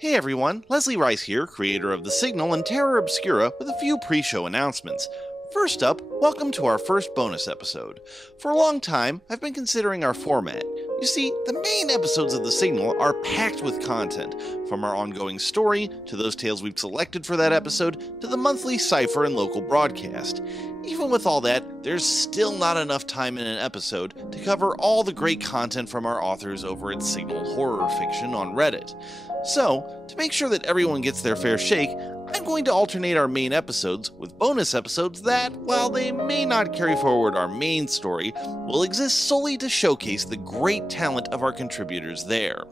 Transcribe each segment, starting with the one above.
Hey everyone, Leslie Rice here, creator of The Signal and Terra Obscura, with a few pre-show announcements. First up, welcome to our first bonus episode. For a long time, I've been considering our format. You see, the main episodes of The Signal are packed with content, from our ongoing story, to those tales we've selected for that episode, to the monthly cipher and local broadcast. Even with all that, there's still not enough time in an episode to cover all the great content from our authors over at Signal Horror Fiction on Reddit. So, to make sure that everyone gets their fair shake, I'm going to alternate our main episodes with bonus episodes that, while they may not carry forward our main story, will exist solely to showcase the great talent of our contributors there.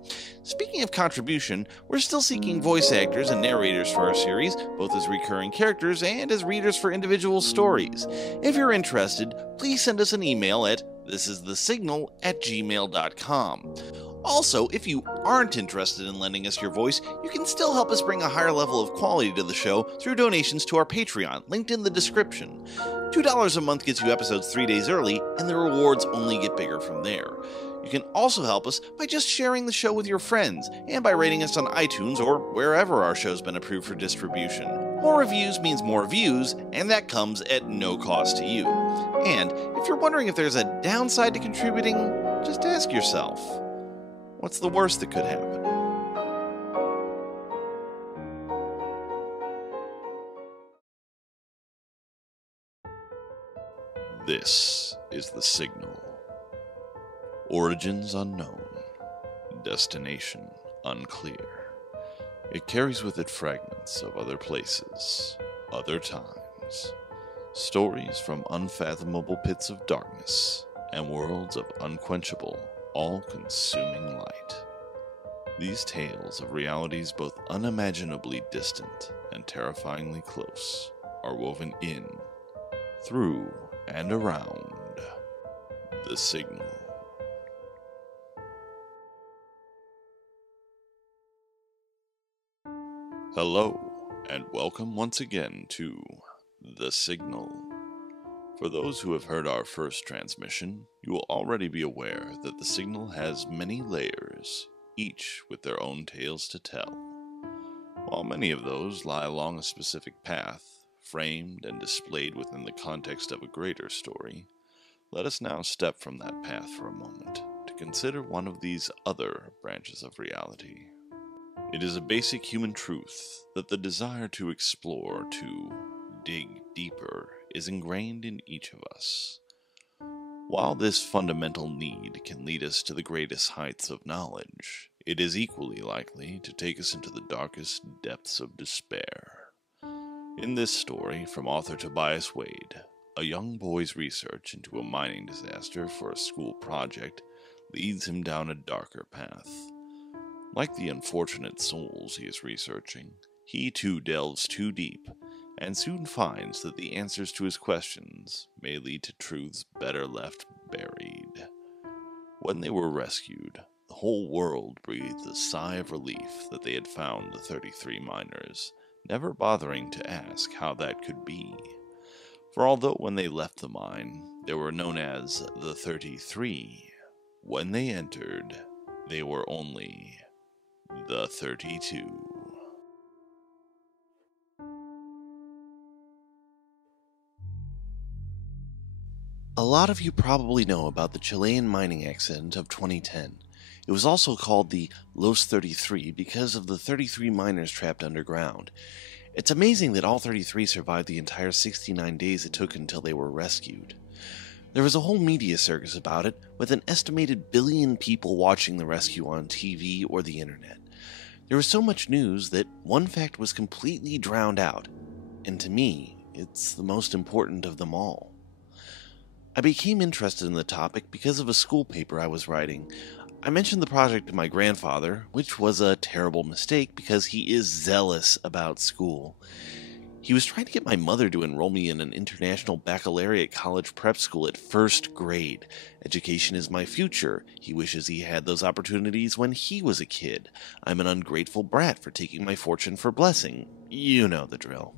Speaking of contribution, we're still seeking voice actors and narrators for our series, both as recurring characters and as readers for individual stories. If you're interested, please send us an email at thisisthesignal@gmail.com. Also, if you aren't interested in lending us your voice, you can still help us bring a higher level of quality to the show through donations to our Patreon, linked in the description. $2 a month gets you episodes 3 days early, and the rewards only get bigger from there. You can also help us by just sharing the show with your friends, and by rating us on iTunes or wherever our show's been approved for distribution. More reviews means more views, and that comes at no cost to you. And if you're wondering if there's a downside to contributing, just ask yourself, what's the worst that could happen? This is The Signal. Origins unknown. Destination unclear. It carries with it fragments of other places, other times. Stories from unfathomable pits of darkness and worlds of unquenchable, all-consuming light. These tales of realities both unimaginably distant and terrifyingly close are woven in, through, and around The Signal. Hello, and welcome once again to The Signal. For those who have heard our first transmission, you will already be aware that The Signal has many layers, each with their own tales to tell. While many of those lie along a specific path, framed and displayed within the context of a greater story, let us now step from that path for a moment to consider one of these other branches of reality. It is a basic human truth that the desire to explore, to dig deeper, is ingrained in each of us. While this fundamental need can lead us to the greatest heights of knowledge, it is equally likely to take us into the darkest depths of despair. In this story, from author Tobias Wade, a young boy's research into a mining disaster for a school project leads him down a darker path. Like the unfortunate souls he is researching, he too delves too deep, and soon finds that the answers to his questions may lead to truths better left buried. When they were rescued, the whole world breathed a sigh of relief that they had found the 33 miners, never bothering to ask how that could be. For although when they left the mine, they were known as the 33, when they entered, they were only the 32. A lot of you probably know about the Chilean mining accident of 2010. It was also called the Los 33 because of the 33 miners trapped underground. It's amazing that all 33 survived the entire 69 days it took until they were rescued. There was a whole media circus about it, with an estimated billion people watching the rescue on TV or the internet. There was so much news that one fact was completely drowned out, and to me, it's the most important of them all. I became interested in the topic because of a school paper I was writing. I mentioned the project to my grandfather, which was a terrible mistake because he is zealous about school. He was trying to get my mother to enroll me in an international baccalaureate college prep school at first grade. Education is my future. He wishes he had those opportunities when he was a kid. I'm an ungrateful brat for taking my fortune for blessing. You know the drill.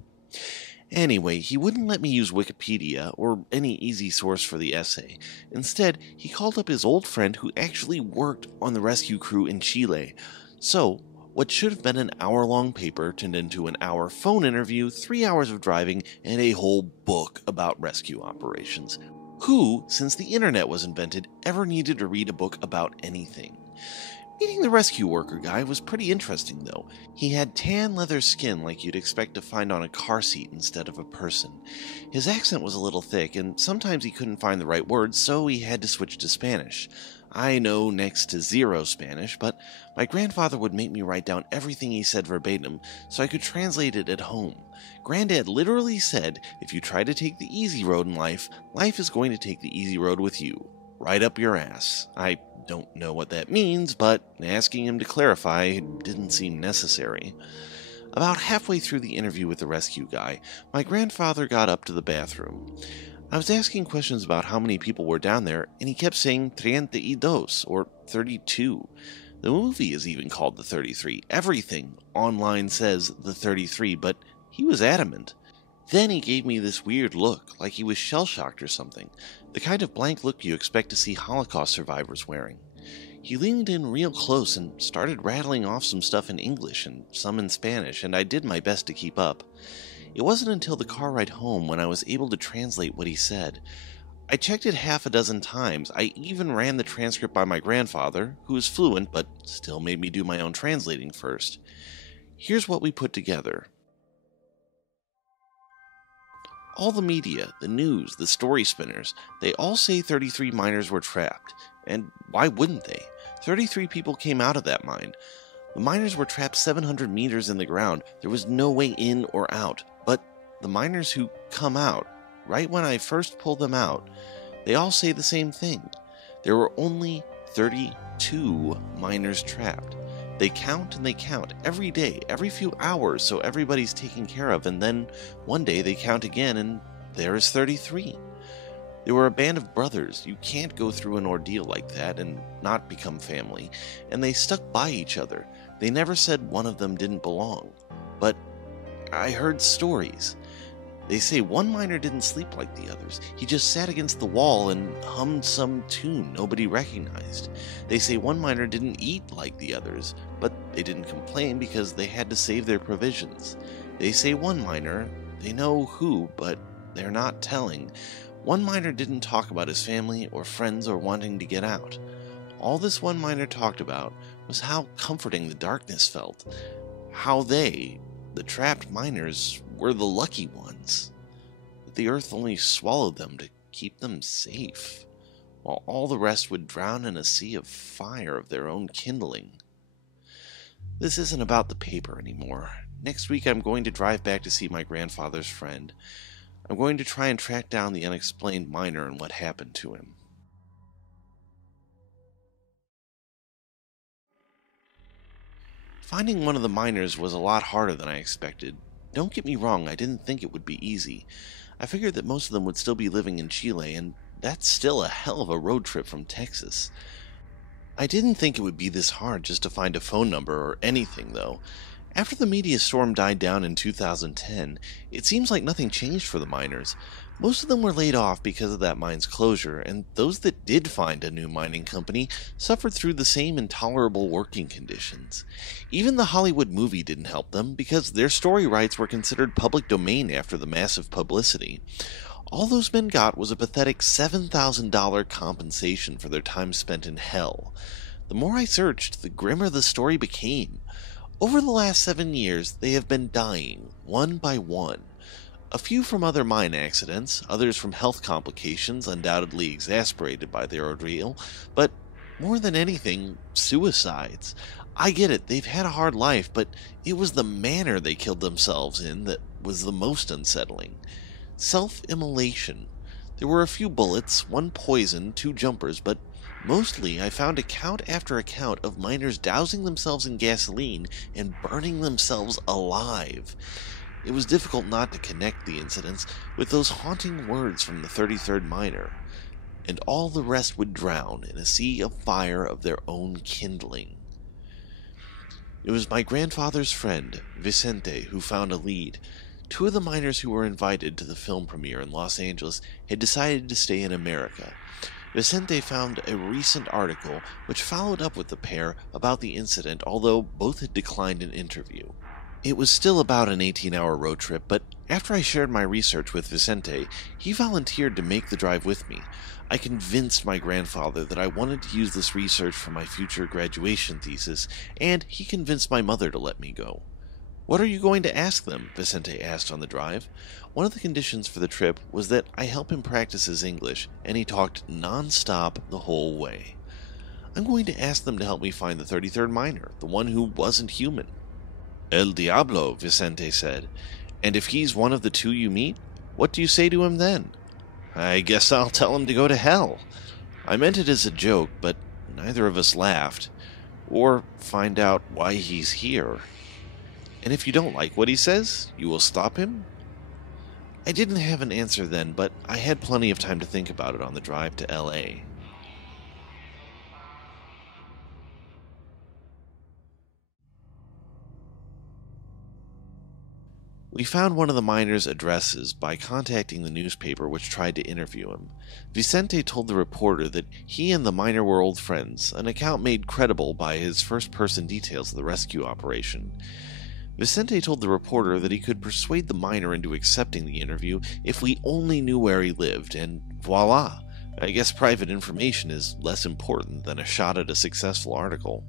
Anyway, he wouldn't let me use Wikipedia or any easy source for the essay. Instead, he called up his old friend who actually worked on the rescue crew in Chile. So, What should have been an hour-long paper turned into an hour phone interview, 3 hours of driving, and a whole book about rescue operations. Who, since the internet was invented, ever needed to read a book about anything? Meeting the rescue worker guy was pretty interesting, though. He had tan leather skin like you'd expect to find on a car seat instead of a person. His accent was a little thick, and sometimes he couldn't find the right words, so he had to switch to Spanish. I know next to zero Spanish, but my grandfather would make me write down everything he said verbatim so I could translate it at home. Granddad literally said, if you try to take the easy road in life, life is going to take the easy road with you. Right up your ass. I don't know what that means, but asking him to clarify didn't seem necessary. About halfway through the interview with the rescue guy, my grandfather got up to the bathroom. I was asking questions about how many people were down there, and he kept saying 32, or 32. The movie is even called The 33. Everything online says The 33, but he was adamant. Then he gave me this weird look, like he was shell-shocked or something, the kind of blank look you expect to see Holocaust survivors wearing. He leaned in real close and started rattling off some stuff in English and some in Spanish, and I did my best to keep up. It wasn't until the car ride home when I was able to translate what he said. I checked it half a dozen times. I even ran the transcript by my grandfather, who is fluent but still made me do my own translating first. Here's what we put together. All the media, the news, the story spinners, they all say 33 miners were trapped. And why wouldn't they? 33 people came out of that mine. The miners were trapped 700 meters in the ground. There was no way in or out. But the miners who come out, right when I first pull them out, they all say the same thing. There were only 32 miners trapped. They count and they count every day, every few hours, so everybody's taken care of, and then one day they count again and there is 33. They were a band of brothers. You can't go through an ordeal like that and not become family, and they stuck by each other. They never said one of them didn't belong. But I heard stories. They say one miner didn't sleep like the others. He just sat against the wall and hummed some tune nobody recognized. They say one miner didn't eat like the others, but they didn't complain because they had to save their provisions. They say one miner, they know who, but they're not telling. One miner didn't talk about his family or friends or wanting to get out. All this one miner talked about was how comforting the darkness felt. How they, the trapped miners, were the lucky ones. That the earth only swallowed them to keep them safe, while all the rest would drown in a sea of fire of their own kindling. This isn't about the paper anymore. Next week I'm going to drive back to see my grandfather's friend. I'm going to try and track down the unexplained miner and what happened to him. Finding one of the miners was a lot harder than I expected. Don't get me wrong, I didn't think it would be easy. I figured that most of them would still be living in Chile, and that's still a hell of a road trip from Texas. I didn't think it would be this hard just to find a phone number or anything, though. After the media storm died down in 2010, it seems like nothing changed for the miners. Most of them were laid off because of that mine's closure, and those that did find a new mining company suffered through the same intolerable working conditions. Even the Hollywood movie didn't help them because their story rights were considered public domain after the massive publicity. All those men got was a pathetic $7,000 compensation for their time spent in hell. The more I searched, the grimmer the story became. Over the last 7 years, they have been dying, one by one. A few from other mine accidents, others from health complications undoubtedly exasperated by their ordeal, but more than anything, suicides. I get it, they've had a hard life, but it was the manner they killed themselves in that was the most unsettling. Self-immolation. There were a few bullets, one poison, 2 jumpers, but mostly I found account after account of miners dousing themselves in gasoline and burning themselves alive. It was difficult not to connect the incidents with those haunting words from the 33rd miner, and all the rest would drown in a sea of fire of their own kindling. It was my grandfather's friend, Vicente, who found a lead. 2 of the miners who were invited to the film premiere in Los Angeles had decided to stay in America. Vicente found a recent article which followed up with the pair about the incident, although both had declined an interview. It was still about an 18-hour road trip, but after I shared my research with Vicente, he volunteered to make the drive with me. I convinced my grandfather that I wanted to use this research for my future graduation thesis, and he convinced my mother to let me go. "What are you going to ask them?" Vicente asked on the drive. One of the conditions for the trip was that I help him practice his English, and he talked non-stop the whole way. "I'm going to ask them to help me find the 33rd miner, the one who wasn't human." "El Diablo," Vicente said. "And if he's one of the two you meet, what do you say to him then?" "I guess I'll tell him to go to hell." I meant it as a joke, but neither of us laughed. "Or find out why he's here." "And if you don't like what he says, you will stop him?" I didn't have an answer then, but I had plenty of time to think about it on the drive to LA. We found one of the miner's addresses by contacting the newspaper which tried to interview him. Vicente told the reporter that he and the miner were old friends, an account made credible by his first-person details of the rescue operation. Vicente told the reporter that he could persuade the miner into accepting the interview if we only knew where he lived, and voila! I guess private information is less important than a shot at a successful article.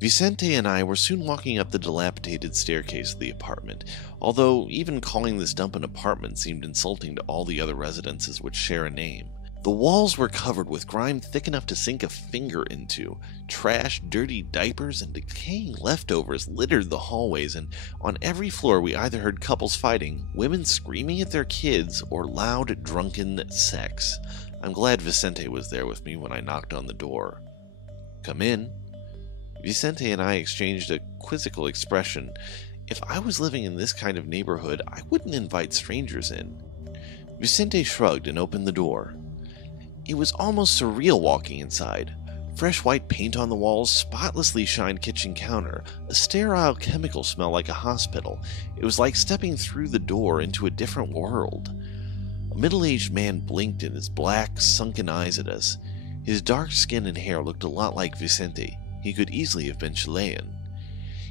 Vicente and I were soon walking up the dilapidated staircase of the apartment, although even calling this dump an apartment seemed insulting to all the other residences which share a name. The walls were covered with grime thick enough to sink a finger into. Trash, dirty diapers, and decaying leftovers littered the hallways, and on every floor we either heard couples fighting, women screaming at their kids, or loud, drunken sex. I'm glad Vicente was there with me when I knocked on the door. "Come in." Vicente and I exchanged a quizzical expression. If I was living in this kind of neighborhood, I wouldn't invite strangers in. Vicente shrugged and opened the door. It was almost surreal walking inside. Fresh white paint on the walls, spotlessly shined kitchen counter, a sterile chemical smell like a hospital. It was like stepping through the door into a different world. A middle-aged man blinked in his black, sunken eyes at us. His dark skin and hair looked a lot like Vicente. He could easily have been Chilean.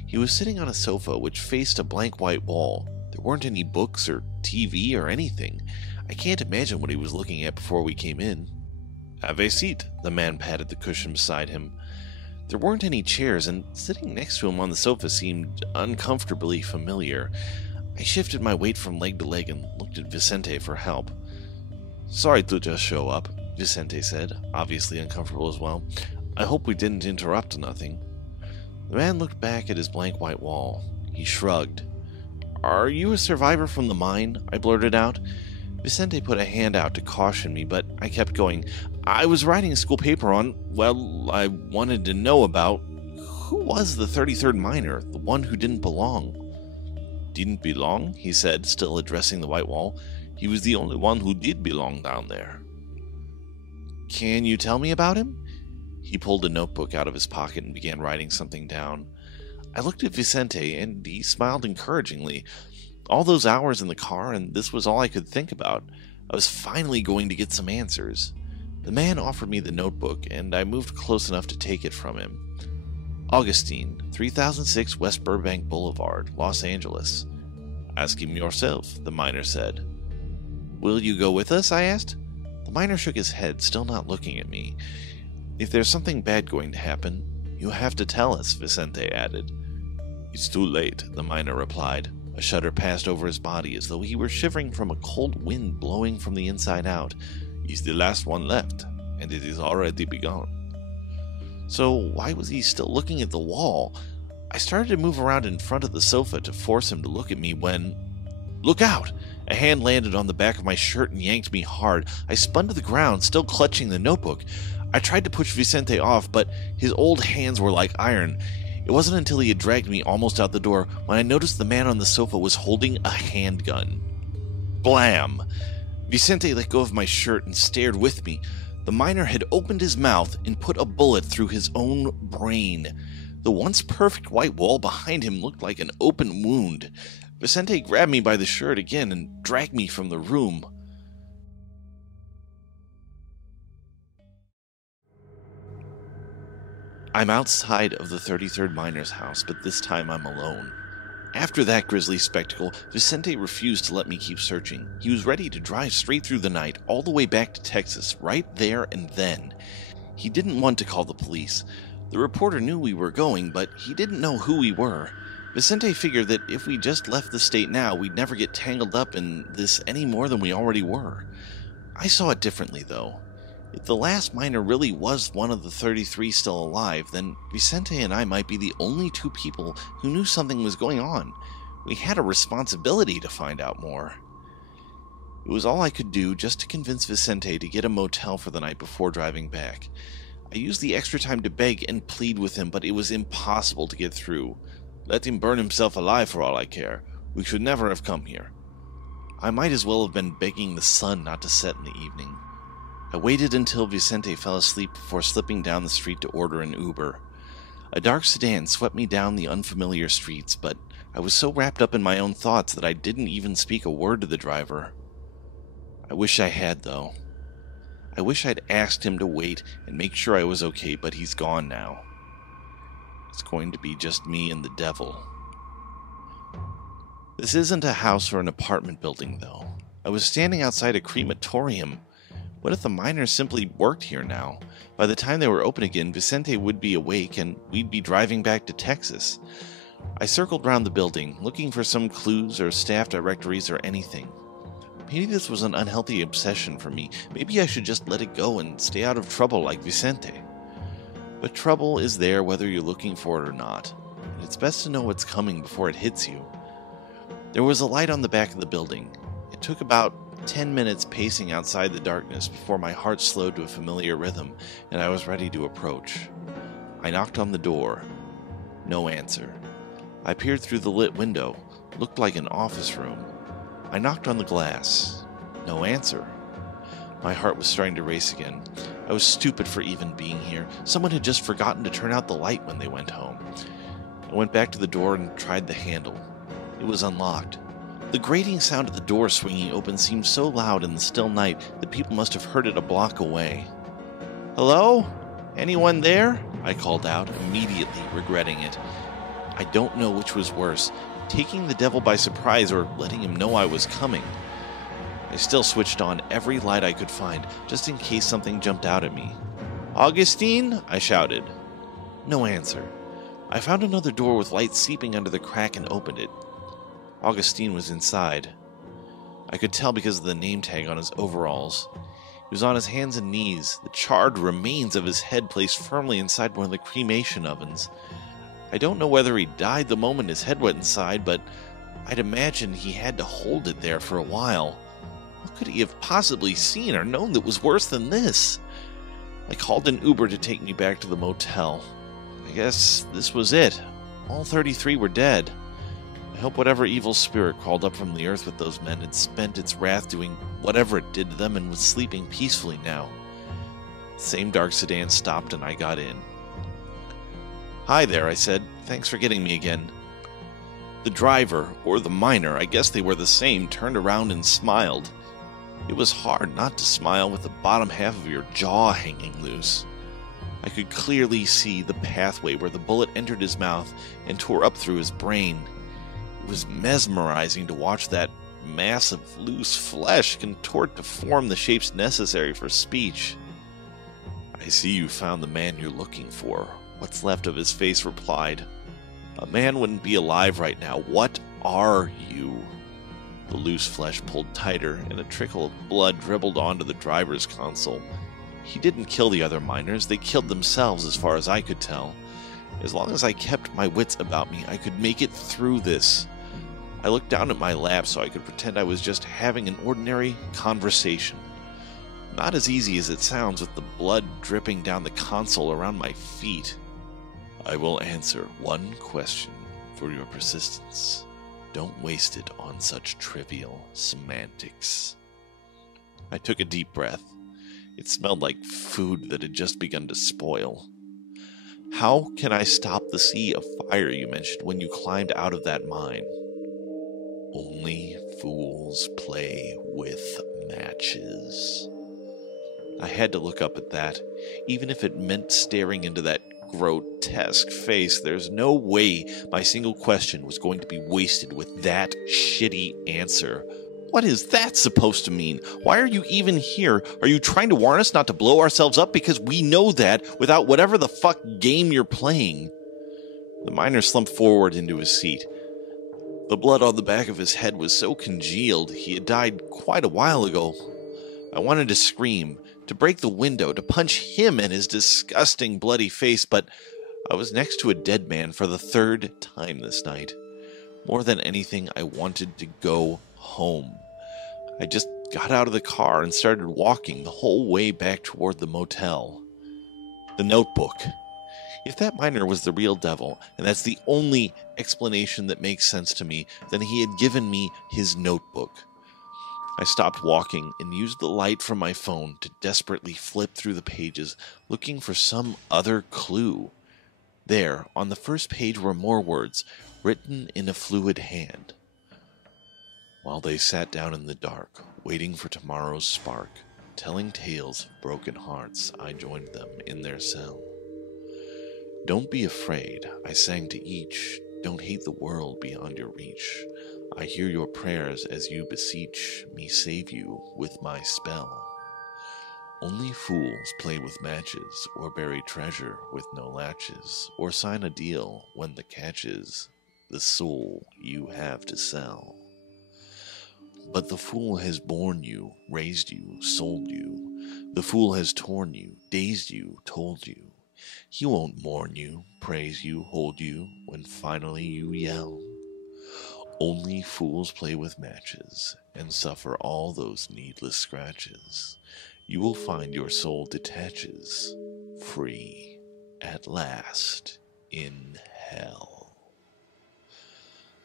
He was sitting on a sofa which faced a blank white wall. There weren't any books or TV or anything. I can't imagine what he was looking at before we came in. "Have a seat," the man patted the cushion beside him. There weren't any chairs, and sitting next to him on the sofa seemed uncomfortably familiar. I shifted my weight from leg to leg and looked at Vicente for help. "Sorry to just show up," Vicente said, obviously uncomfortable as well. "I hope we didn't interrupt nothing." The man looked back at his blank white wall. He shrugged. "Are you a survivor from the mine?" I blurted out. Vicente put a hand out to caution me, but I kept going. "I was writing a school paper on, well, I wanted to know about who was the 33rd miner, the one who didn't belong." "Didn't belong?" he said, still addressing the white wall. "He was the only one who did belong down there." "Can you tell me about him?" He pulled a notebook out of his pocket and began writing something down. I looked at Vicente, and he smiled encouragingly. All those hours in the car, and this was all I could think about. I was finally going to get some answers. The man offered me the notebook, and I moved close enough to take it from him. "Augustine, 3006 West Burbank Boulevard, Los Angeles." "Ask him yourself," the miner said. "Will you go with us?" I asked. The miner shook his head, still not looking at me. "If there's something bad going to happen, you have to tell us," Vicente added. "It's too late," the miner replied. A shudder passed over his body as though he were shivering from a cold wind blowing from the inside out. "He's the last one left, and it is already begun." So why was he still looking at the wall? I started to move around in front of the sofa to force him to look at me when... Look out! A hand landed on the back of my shirt and yanked me hard. I spun to the ground, still clutching the notebook. I tried to push Vicente off, but his old hands were like iron. It wasn't until he had dragged me almost out the door when I noticed the man on the sofa was holding a handgun. Blam! Vicente let go of my shirt and stared with me. The miner had opened his mouth and put a bullet through his own brain. The once perfect white wall behind him looked like an open wound. Vicente grabbed me by the shirt again and dragged me from the room. I'm outside of the 33rd miner's house, but this time I'm alone. After that grisly spectacle, Vicente refused to let me keep searching. He was ready to drive straight through the night, all the way back to Texas, right there and then. He didn't want to call the police. The reporter knew we were going, but he didn't know who we were. Vicente figured that if we just left the state now, we'd never get tangled up in this any more than we already were. I saw it differently, though. If the last miner really was one of the 33 still alive, then Vicente and I might be the only two people who knew something was going on. We had a responsibility to find out more. It was all I could do just to convince Vicente to get a motel for the night before driving back. I used the extra time to beg and plead with him, but it was impossible to get through. Let him burn himself alive for all I care. We should never have come here. I might as well have been begging the sun not to set in the evening. I waited until Vicente fell asleep before slipping down the street to order an Uber. A dark sedan swept me down the unfamiliar streets, but I was so wrapped up in my own thoughts that I didn't even speak a word to the driver. I wish I had, though. I wish I'd asked him to wait and make sure I was okay, but he's gone now. It's going to be just me and the devil. This isn't a house or an apartment building, though. I was standing outside a crematorium. What if the miners simply worked here now? By the time they were open again, Vicente would be awake and we'd be driving back to Texas. I circled around the building, looking for some clues or staff directories or anything. Maybe this was an unhealthy obsession for me. Maybe I should just let it go and stay out of trouble like Vicente. But trouble is there whether you're looking for it or not, and it's best to know what's coming before it hits you. There was a light on the back of the building. It took about 10 minutes pacing outside the darkness before my heart slowed to a familiar rhythm and I was ready to approach. I knocked on the door. No answer. I peered through the lit window. Looked like an office room. I knocked on the glass. No answer. My heart was starting to race again. I was stupid for even being here. Someone had just forgotten to turn out the light when they went home. I went back to the door and tried the handle. It was unlocked. The grating sound of the door swinging open seemed so loud in the still night that people must have heard it a block away. "Hello? Anyone there?" I called out, immediately regretting it. I don't know which was worse, taking the devil by surprise or letting him know I was coming. I still switched on every light I could find, just in case something jumped out at me. "Augustine?" I shouted. No answer. I found another door with light seeping under the crack and opened it. Augustine was inside. I could tell because of the name tag on his overalls. He was on his hands and knees, the charred remains of his head placed firmly inside one of the cremation ovens. I don't know whether he died the moment his head went inside, but I'd imagine he had to hold it there for a while. What could he have possibly seen or known that was worse than this? I called an Uber to take me back to the motel. I guess this was it. All 33 were dead. I hope whatever evil spirit crawled up from the earth with those men had spent its wrath doing whatever it did to them and was sleeping peacefully now. The same dark sedan stopped and I got in. "Hi there," I said. "Thanks for getting me again." The driver, or the miner, I guess they were the same, turned around and smiled. It was hard not to smile with the bottom half of your jaw hanging loose. I could clearly see the pathway where the bullet entered his mouth and tore up through his brain. It was mesmerizing to watch that mass of loose flesh contort to form the shapes necessary for speech. "I see you found the man you're looking for," what's left of his face replied. "A man wouldn't be alive right now. What are you?" The loose flesh pulled tighter, and a trickle of blood dribbled onto the driver's console. He didn't kill the other miners. They killed themselves as far as I could tell. As long as I kept my wits about me, I could make it through this. I looked down at my lap so I could pretend I was just having an ordinary conversation. Not as easy as it sounds with the blood dripping down the console around my feet. "I will answer one question for your persistence. Don't waste it on such trivial semantics." I took a deep breath. It smelled like food that had just begun to spoil. "How can I stop the sea of fire you mentioned when you climbed out of that mine?" "Only fools play with matches." I had to look up at that, even if it meant staring into that grotesque face. There's no way my single question was going to be wasted with that shitty answer. What is that supposed to mean? Why are you even here? Are you trying to warn us not to blow ourselves up? Because we know that without whatever the fuck game you're playing. The miner slumped forward into his seat. The blood on the back of his head was so congealed he had died quite a while ago. I wanted to scream, to break the window, to punch him in his disgusting bloody face, but I was next to a dead man for the third time this night. More than anything, I wanted to go home. I just got out of the car and started walking the whole way back toward the motel. The notebook. If that miner was the real devil, and that's the only explanation that makes sense to me, then he had given me his notebook. I stopped walking and used the light from my phone to desperately flip through the pages, looking for some other clue. There, on the first page, were more words, written in a fluid hand. While they sat down in the dark, waiting for tomorrow's spark, telling tales of broken hearts, I joined them in their cell. Don't be afraid, I sang to each. Don't hate the world beyond your reach. I hear your prayers as you beseech me save you with my spell. Only fools play with matches, or bury treasure with no latches, or sign a deal when the catch is the soul you have to sell. But the fool has born you, raised you, sold you. The fool has torn you, dazed you, told you. He won't mourn you, praise you, hold you, when finally you yell. Only fools play with matches, and suffer all those needless scratches. You will find your soul detaches, free, at last, in hell.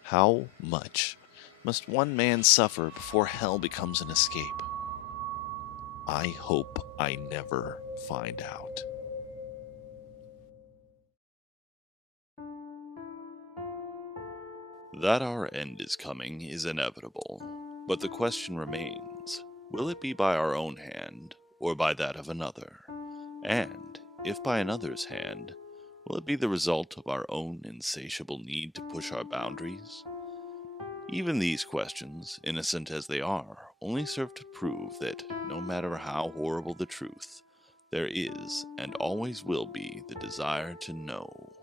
How much must one man suffer before hell becomes an escape? I hope I never find out. That our end is coming is inevitable, but the question remains, will it be by our own hand, or by that of another? And, if by another's hand, will it be the result of our own insatiable need to push our boundaries? Even these questions, innocent as they are, only serve to prove that, no matter how horrible the truth, there is, and always will be, the desire to know.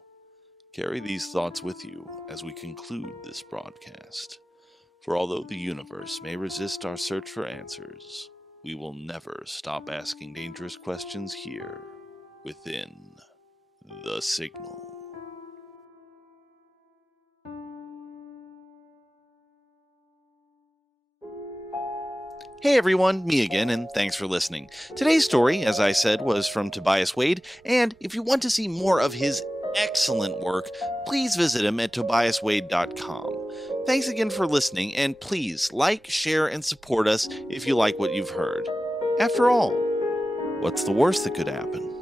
Carry these thoughts with you as we conclude this broadcast. For although the universe may resist our search for answers, we will never stop asking dangerous questions here, within the Signal. Hey everyone, me again, and thanks for listening. Today's story, as I said, was from Tobias Wade, and if you want to see more of his excellent work, please visit him at tobiaswade.com. Thanks again for listening, and please like, share, and support us if you like what you've heard. After all, what's the worst that could happen?